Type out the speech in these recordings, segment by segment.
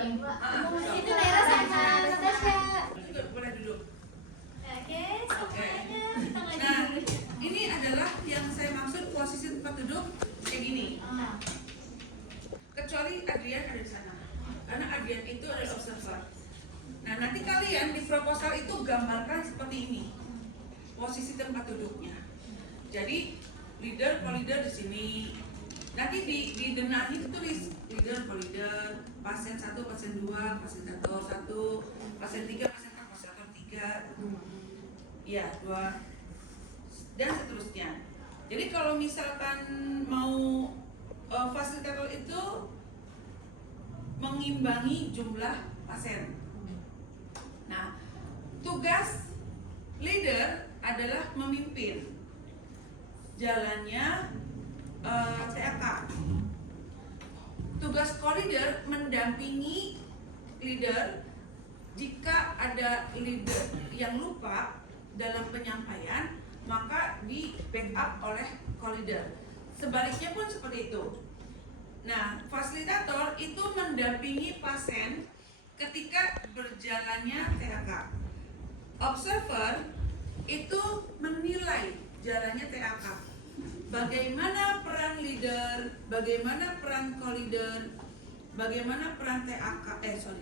Itu Naira sama Natasha. Juga boleh duduk. Oke, semuanya kita ngaji Nah, dulu. ini adalah yang saya maksud posisi tempat duduk kayak gini. Kecuali Adrian ada di sana, karena Adrian itu adalah observer. Nah, nanti kalian di proposal itu gambarkan seperti ini posisi tempat duduknya. Jadi leader, co-leader di sini. Nanti di denahnya itu tulis leader, co-leader, pasien 1, pasien 2, fasilitator 1, pasien 3, pasien 4, fasilitator 3. Iya, 2 dan seterusnya. Jadi kalau misalkan mau fasilitator itu mengimbangi jumlah pasien. Nah, tugas leader adalah memimpin jalannya TAK. Tugas co-leader mendampingi leader jika ada leader yang lupa dalam penyampaian, maka di backup oleh co-leader. Sebaliknya pun seperti itu. Nah, fasilitator itu mendampingi pasien ketika berjalannya TAK. Observer itu menilai jalannya TAK. Bagaimana peran leader, bagaimana peran co-leader, bagaimana peran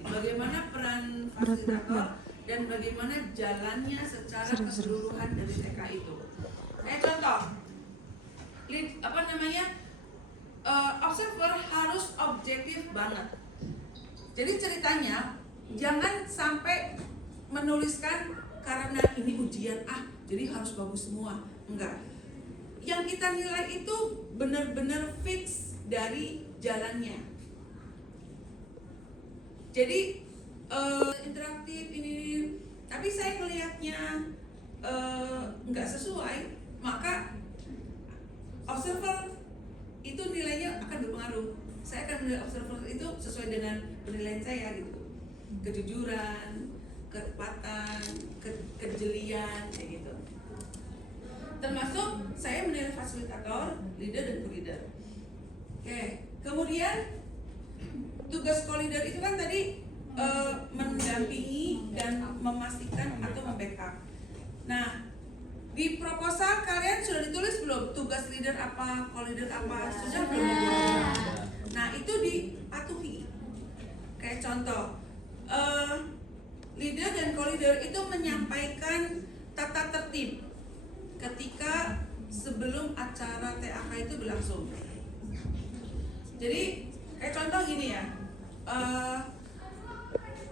bagaimana peran fasilitator, dan bagaimana jalannya secara keseluruhan dari TK itu. Contoh, observer harus objektif banget. Jadi ceritanya jangan sampai menuliskan karena ini ujian jadi harus bagus semua. Enggak. Yang kita nilai itu benar-benar fix dari jalannya. Jadi interaktif ini, tapi saya melihatnya nggak sesuai, maka observer itu nilainya akan berpengaruh. Saya akan menilai observer itu sesuai dengan penilaian saya gitu, kejujuran, ketepatan, kejelian kayak gitu. Termasuk saya menilai fasilitator, leader dan co-leader. Oke, kemudian tugas co-leader itu kan tadi mendampingi dan memastikan atau membackup. Nah, di proposal kalian sudah ditulis belum tugas leader apa, co-leader apa? Sudah belum? Nah, itu dipatuhi. Kayak contoh, leader dan co-leader itu menyampaikan tata tertib ketika sebelum acara TAK itu berlangsung. Jadi kayak contoh gini ya,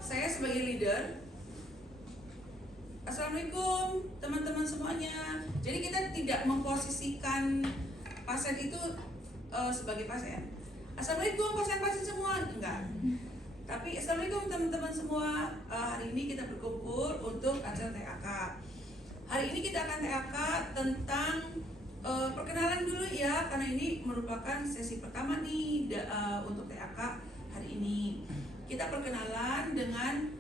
saya sebagai leader, Assalamualaikum teman-teman semuanya. Jadi kita tidak memposisikan pasien itu sebagai pasien. Assalamualaikum pasien-pasien semua, enggak. Tapi Assalamualaikum teman-teman semua, hari ini kita berkumpul untuk acara TAK. Hari ini kita akan TAK tentang perkenalan dulu ya, karena ini merupakan sesi pertama nih untuk TAK hari ini. Kita perkenalan dengan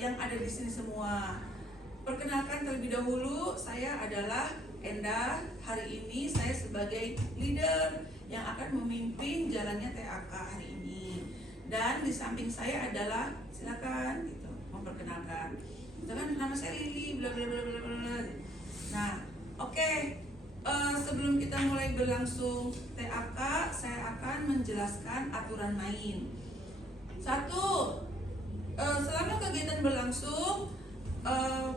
yang ada di sini semua. Perkenalkan terlebih dahulu, saya adalah Endah. Hari ini saya sebagai leader yang akan memimpin jalannya TAK hari ini. Dan di samping saya adalah, silakan gitu, memperkenalkan. Misalkan nama saya Lili, bla bla bla bla bla. Nah, oke. Sebelum kita mulai berlangsung TAK, saya akan menjelaskan aturan main. 1, selama kegiatan berlangsung,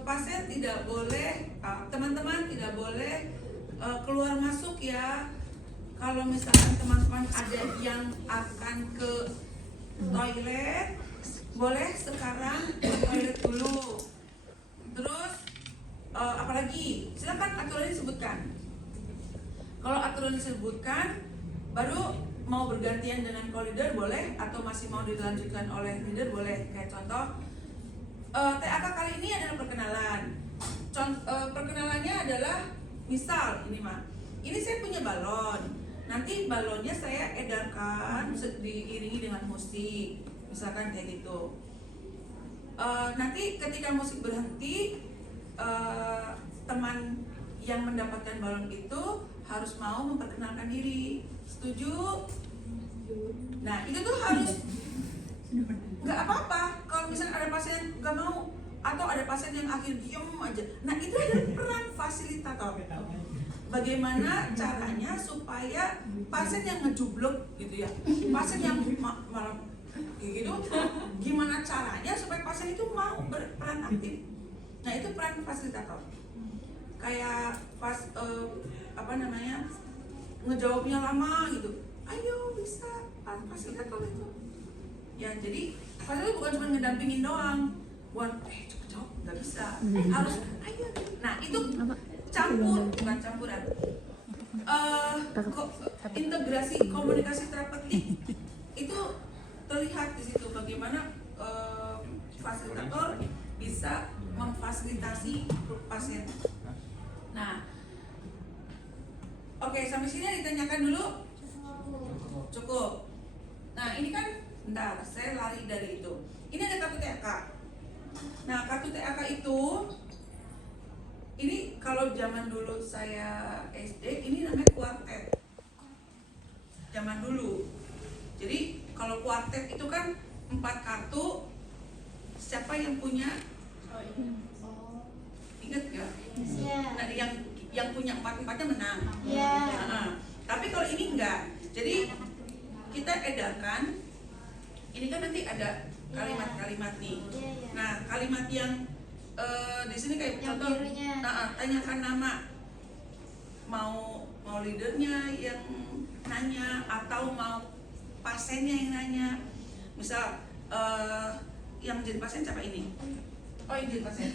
pasien tidak boleh, teman-teman tidak boleh keluar masuk ya. Kalau misalkan teman-teman ada yang akan ke toilet, boleh sekarang ke toilet dulu. Terus apalagi, silakan aturan disebutkan. Kalau aturan disebutkan, baru mau bergantian dengan co-leader boleh, atau masih mau dilanjutkan oleh leader boleh. Kayak contoh, TAK kali ini adalah perkenalan. Perkenalannya adalah, misal ini saya punya balon. Nanti balonnya saya edarkan diiringi dengan musik, misalkan kayak gitu. Nanti ketika musik berhenti, teman yang mendapatkan balon itu harus mau memperkenalkan diri. Setuju? Nah, itu tuh harus nggak apa-apa kalau misalnya ada pasien yang nggak mau atau ada pasien yang akhirnya diem aja. Nah itu adalah peran fasilitator. Bagaimana caranya supaya pasien yang ngejublok gitu ya, pasien yang malah gitu, gimana caranya supaya pasien itu mau berperan aktif. Nah itu peran fasilitator. Kayak pas ngejawabnya lama gitu, ayo bisa fasilitator itu. Ya jadi fasilitator bukan cuma ngedampingin doang, buat cepet jawab nggak bisa, harus ayo. Nah itu bukan campuran. Integrasi komunikasi terapeutik itu terlihat di situ bagaimana fasilitator bisa memfasilitasi pasien. Nah, oke, sampai sini ditanyakan dulu. Cukup. Nah ini kan, bentar, saya lari dari itu. Ini ada kartu TAK. Nah kartu TAK itu, ini kalau zaman dulu saya SD, ini namanya kuartet. Zaman dulu. Jadi kalau kuartet itu kan 4 kartu. Siapa yang punya? Ingat gak? Nah, yang punya 4-4-nya menang. Nah, tapi kalau ini enggak. Jadi kita edarkan. Ini kan nanti ada kalimat-kalimat nih. Nah kalimat yang di sini kayak contoh, tanyakan nama, mau leadernya yang nanya atau mau pasiennya yang nanya. Misal yang jadi pasien siapa ini? Oh yang jadi pasien.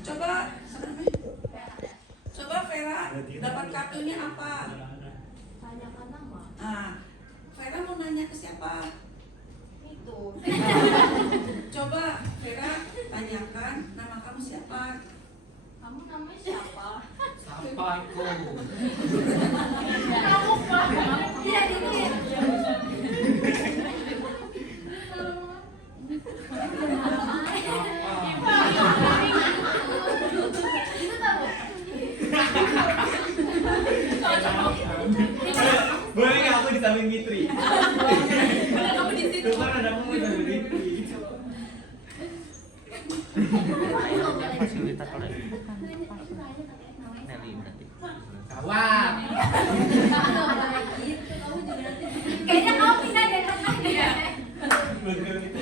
Coba Vera dapat kartunya apa? Tanyakan nama. Nah, Vera mau nanya ke siapa? Itu. Coba Vera tanyakan nama kamu siapa? Kamu namanya siapa? Sampaiku. Kamu Pak. Iya dikit. Itu tahu. Boleh nggak aku di samping Fitri? Kamu di situ. Tuh kan ada aku di samping Fitri. Fasilitator lagi. Nelly berarti. Kawan. Kayaknya kamu pindah dari tengah ya. Betul gitu.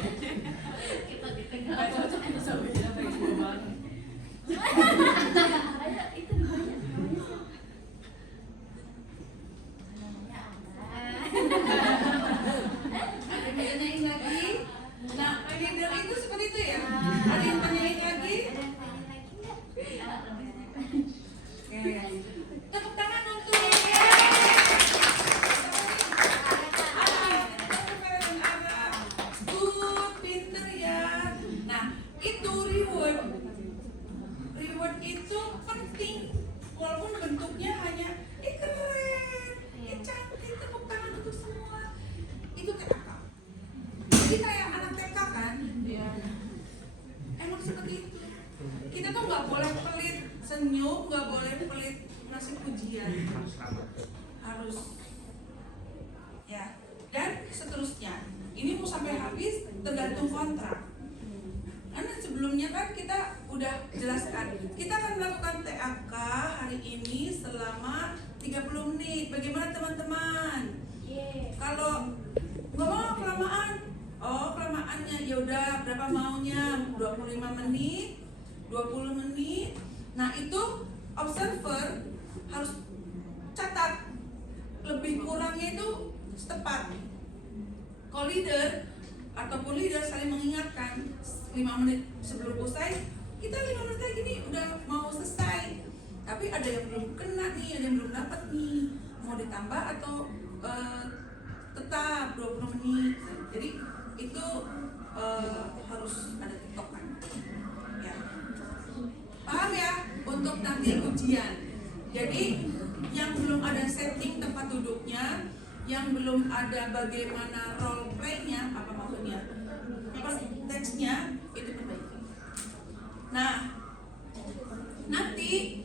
Kita di tengah. Cocok itu sama kita pakai banget. Itu namanya Ada yang tanyain lagi? Nah, leader itu seperti itu ya? Ada yang tanyain lagi? Oke. Tepuk tangan untuk Yaya. Good, pinter ya. Nah, itu reward. Reward itu penting. Walaupun bentuknya hanya keren, cantik, tepuk tangan untuk semua. Itu TK. Jadi kayak anak TK kan? Emang seperti itu. Kita tuh nggak boleh pelit senyum, nggak boleh pelit ngasih pujian. Harus ya. Dan seterusnya. Ini mau sampai habis tergantung kontrak. Karena sebelumnya kan kita udah jelaskan, kita akan melakukan TAK hari ini selama 30 menit. Bagaimana teman-teman? Kalau nggak mau kelamaan, kelamaannya ya udah berapa maunya, 25 menit, 20 menit. Nah itu observer harus catat lebih kurangnya itu tepat. Kalau leader ataupun leader saling mengingatkan 5 menit sebelum usai, kita 5 menit lagi nih udah mau selesai. Tapi ada yang belum kena nih, ada yang belum dapat nih, mau ditambah atau tetap 20 menit. Jadi itu harus ada tiktokan ya. Paham ya? Untuk nanti ujian. Jadi yang belum ada setting tempat duduknya, yang belum ada bagaimana role play-nya, apa maksudnya? Teksnya itu perbaiki. Nah, nanti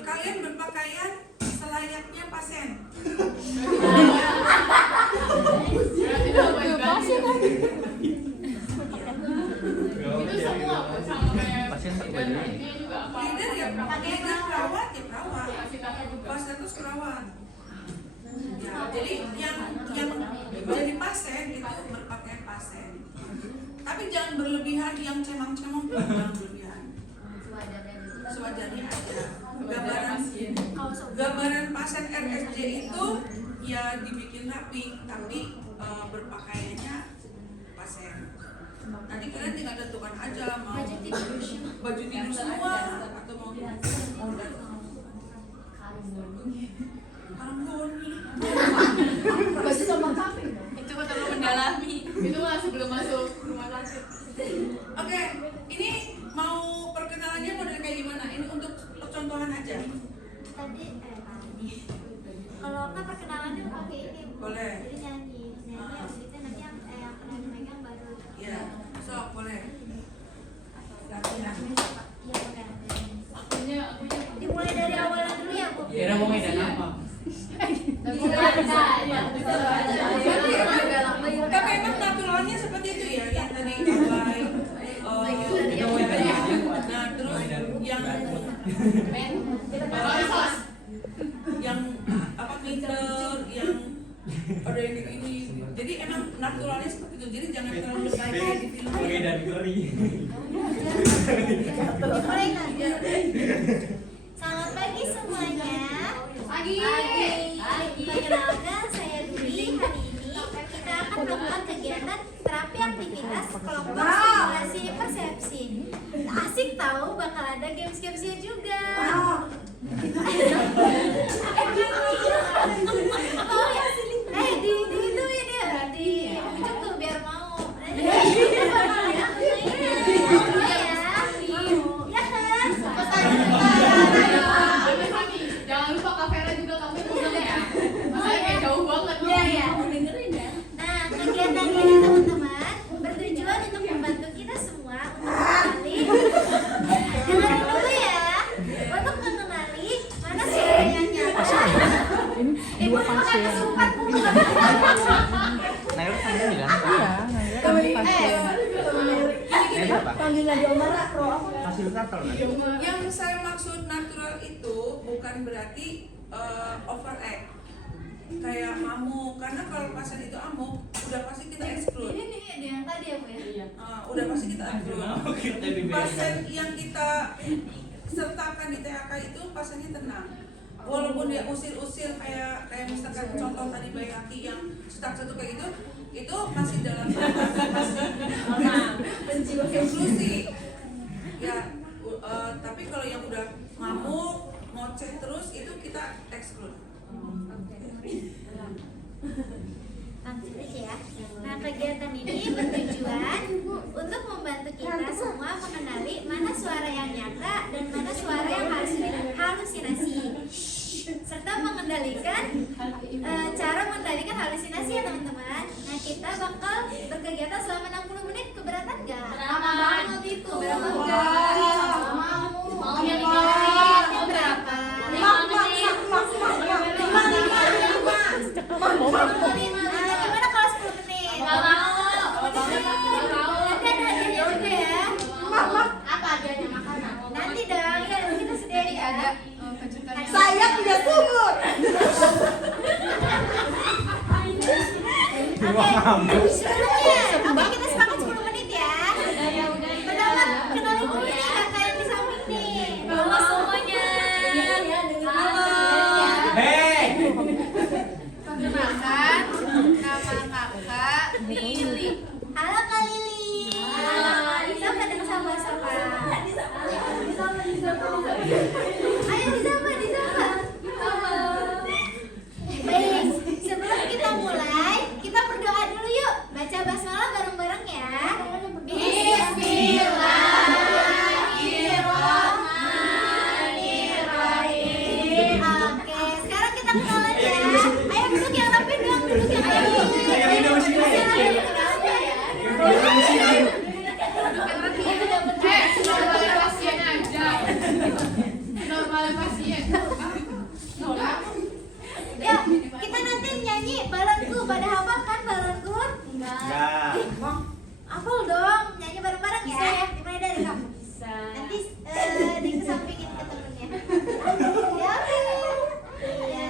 kalian berpakaian selayaknya pasien. harus perawat. Ya, jadi yang jadi pasien itu berpakaian pasien. Tapi jangan berlebihan, yang cemang-cemang pun jangan berlebihan. Sewajarnya aja. Gambaran pasien RSJ itu ya dibikin rapi, tapi berpakaiannya pasien. Nanti kalian tinggal tentukan aja mau baju tidur semua atau mau karungoni. Baju sama kafe. Itu kok terlalu mendalami. Itu mah sebelum masuk rumah sakit. Oke, ini mau perkenalannya model kayak gimana? Ini untuk contohan aja. Tadi kalau nggak perkenalannya pakai ini Boleh. jadi nyanyi habis itu nanti yang pernah dipegang baru Ya, sok boleh. iya bukan Akunya dimulai dari awalan dulu ya Bu. Kira mau medan apa? Tapi emang naturalnya seperti itu ya, yang tadi baik. Nah, terus yang apa glitter, yang ada ini. Jadi emang naturalnya seperti itu. Jadi jangan terlalu lebay kayak di film. Medan keri. Dimulai kan? Selamat pagi semuanya. Pagi. Perkenalkan saya Dwi. Hari ini kita akan melakukan kegiatan terapi aktivitas kelompok stimulasi persepsi. Asik tahu, bakal ada games-gamesnya juga. Oh ya, di itu ya dia, di ujung tuh biar mau. Jangan lupa Kak Vera juga kamu ngundang ya. Masanya kayak jauh banget. Iya ya. Dengerin ya. Nah, kegiatan ini teman-teman bertujuan untuk membantu kita semua untuk mengenali. Dengerin dulu ya. Untuk mengenali mana suara yang nyata. Ibu makan kesurupan Bu. Naik sama ini kan? Panggilan di Omara Pro apa? Fasilitator kan? Yang saya maksud natural itu bukan berarti overact kayak mamuk, karena kalau pasien itu amuk udah pasti kita exclude. Ini dia yang tadi ya Bu ya. Udah pasti kita exclude. Pasien yang kita sertakan di THK itu pasiennya tenang. Walaupun dia usir-usir kayak misalkan contoh tadi bayi aki yang stuck satu kayak gitu, itu masih dalam inklusi. Ya, tapi kalau yang udah ngamuk, ngoceh terus itu kita exclude. Lanjut aja ya. Nah, kegiatan ini bertujuan untuk membantu kita semua mengenali mana suara yang nyata dan mana suara yang halusinasi, serta mengendalikan cara mengendalikan halusinasi ya teman-teman. Nah, kita bakal berkegiatan selama 60 menit. Keberatan nggak? Lama banget itu. Berapa? Mau yang Kegiatannya berapa? 5 menit. Nah, gimana kalau 10 menit? Nggak mau. Nanti ada hadiahnya juga ya. Apa adanya makanan? Nanti dong, ya kita sediain ya. Ada kejutan yang Saya tidak subur. Oke, kita sepakat 10 menit ya. Pertama, kenalin dulu nih kakak yang di samping nih. Halo semuanya. Halo. Hei! Perkenalkan, nama kakak Lili. Halo Kak Lili. Halo. Disapa dengan sapa-sapa. Ayo disapa. Halo. Baik, sebelum kita mulai, kita berdoa dulu yuk. Baca basmalah bareng-bareng ya. Bismillahirrahmanirrahim. Oke, sekarang kita kenalan ya. Ayo duduk yang rapi dong, duduk yang rapi. Normalin pasien aja. Normalin pasien. Ya, kita nanti nyanyi balonku. Pada hafal kan balonku? Enggak. Hafal dong, nyanyi bareng-bareng ya. Dimulai dari kamu. Bisa. Nanti dikesampingin ke temennya. Ya.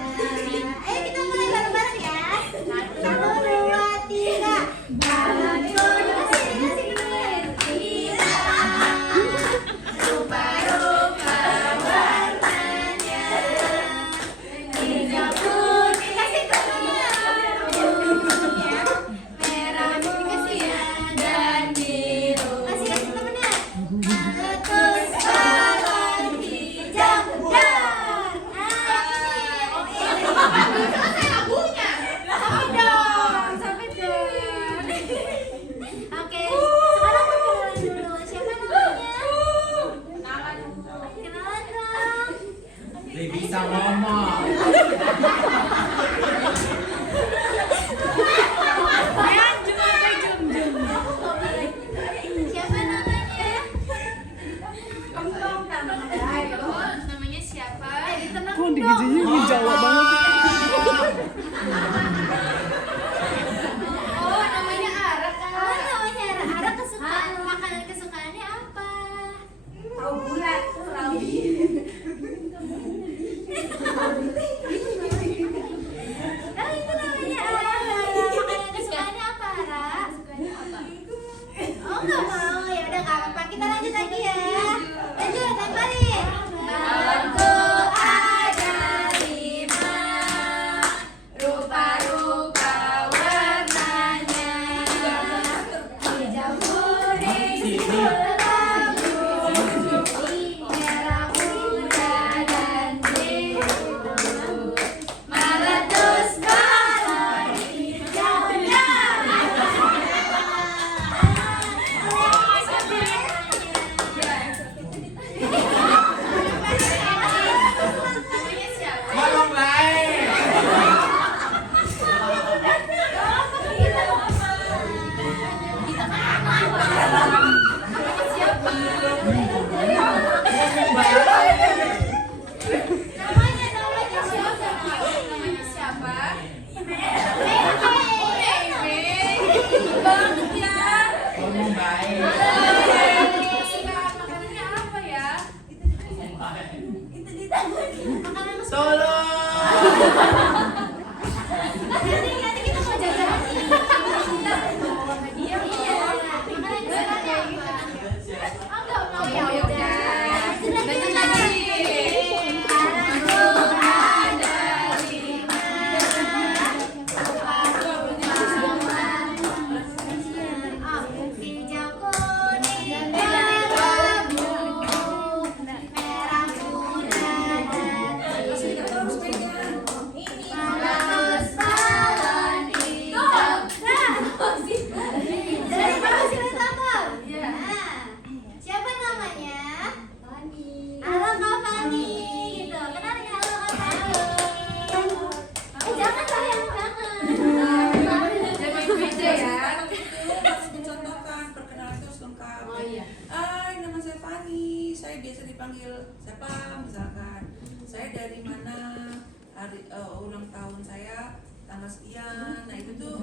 ulang tahun saya tanggal sekian. Nah itu tuh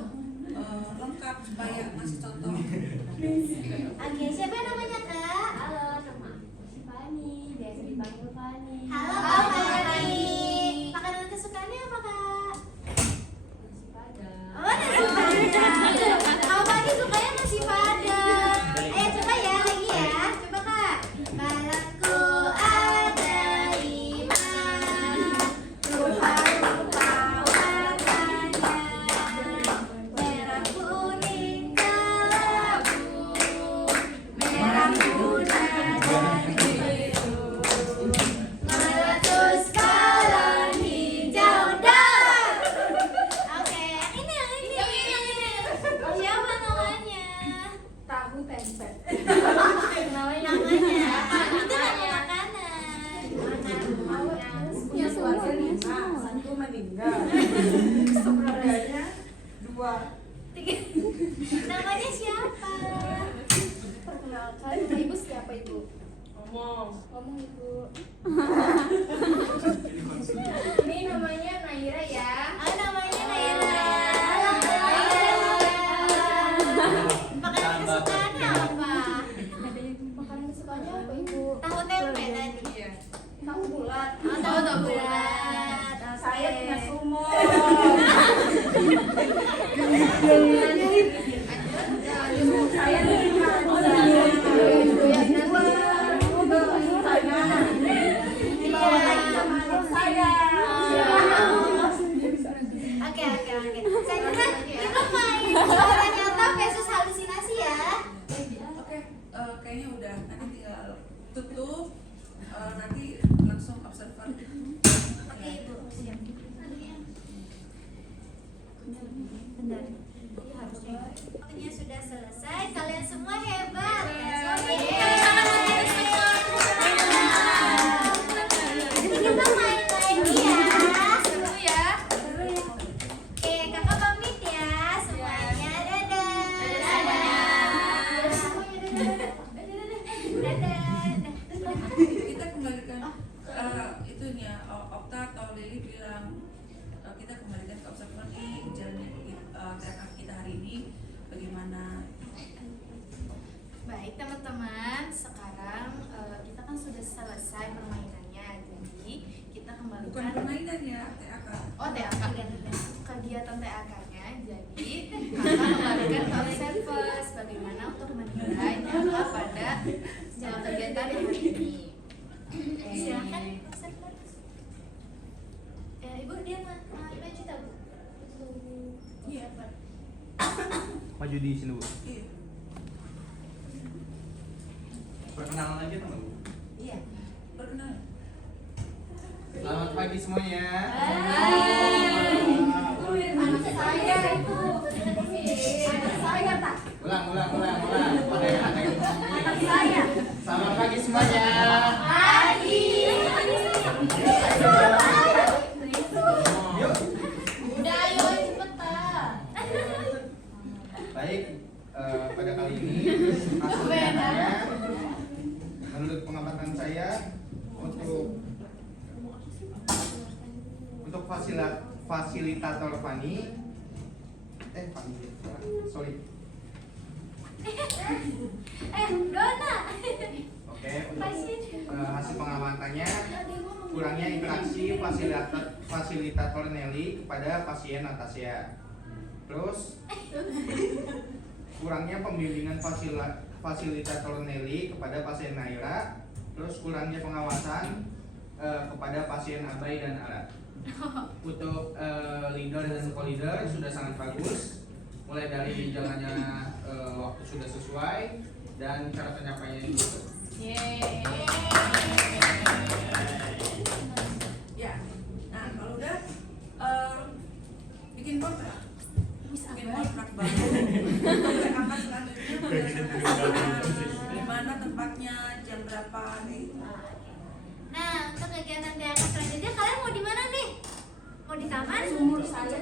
lengkap supaya ngasih contoh. Oke, siapa namanya Kak? Halo, nama aku Fani, biasa dipanggil Fani. Halo Kak Fani. Makanan kesukaannya apa Kak? Nasi Padang. Oh, nasi padang. Kak Fani sukanya nasi padang. Coba ya lagi ya. Coba Kak. Balanku ada 5, rupa-rupa warnanya, merah kuning kelabu, merah muda dan biru, meletus balon hijau dan. Oke, yang ini. Siapa namanya? Tahu tempe. Namanya itu nama makanan. Punya keluarga 5, 1 meninggal. Saudaranya 2. Namanya siapa? Perkenalkan, ibu siapa ibu? Ngomong ibu. Ini namanya Naira ya. Oh, namanya Naira. Halo, Naira. Makanan kesukaannya apa? Makanan kesukaannya apa ibu? Tahu tempe tadi. Tahu bulat. Oh, tahu bulat. Saya punya sumur. Saya Oke. Saya kira kita main suara nyata versus halusinasi ya. Oke, kayaknya udah. Nanti tinggal tutup. Nanti langsung observer. Oke, Ibu. Siap. Bentar. Waktunya sudah selesai. Kalian semua hebat. Nanti kita main lagi ya. Seru ya. Oke, kakak pamit ya semuanya. Dadah. Dadah. Kita kembalikan itunya. Okta atau Lili bilang kita kembalikan ke observer nih jalannya TAK kita hari ini bagaimana. Baik teman-teman, sekarang kita kan sudah selesai permainannya, jadi kita Bukan kembalikan. permainan ya, TAK. Oh, TAK. Kegiatan TAK-nya. Jadi kakak kembalikan ke observers bagaimana untuk menilai TAK pada kegiatan hari ini. Silakan. Ibu dia maju tak Bu? Iya, Pak. Maju di sini, Bu. Iya. Perkenalan aja teman, Bu. Iya. Perkenalan. Selamat pagi semuanya. anak saya itu. Anak saya tak. Ulang. Pakai. Anak saya. Selamat pagi semuanya. Yuk. Udah, ayo cepetan. Baik, pada kali ini hasilnya menurut pengamatan saya untuk fasilitator Fani, sorry. Dona. Oke, untuk hasil pengamatannya kurangnya interaksi fasilitator Nelly kepada pasien Natasha. Terus kurangnya pembimbingan fasilitator Nelly kepada pasien Naira. Terus kurangnya pengawasan kepada pasien Abai dan Ara. Untuk leader dan co-leader sudah sangat bagus. Mulai dari jalannya waktu sudah sesuai dan cara penyampaiannya juga. Ya. Nah, kalau udah bikin kontrak. Bikin kontrak baru. TAK selanjutnya berdasarkan di mana tempatnya, jam berapa nih. Nah, untuk kegiatan TAK selanjutnya kalian mau di mana nih? Mau di taman? Sumur saya.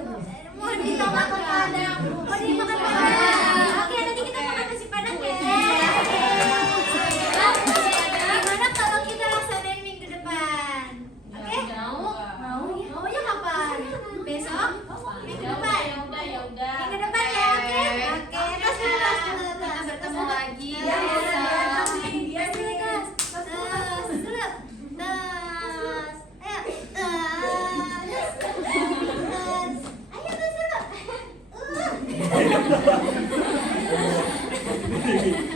Mau di taman padang? Mau di makan padang? Oke, nanti kita makan nasi padang ya. Gimana kalau kita laksanain minggu depan? Oke? Maunya kapan? Besok lagi.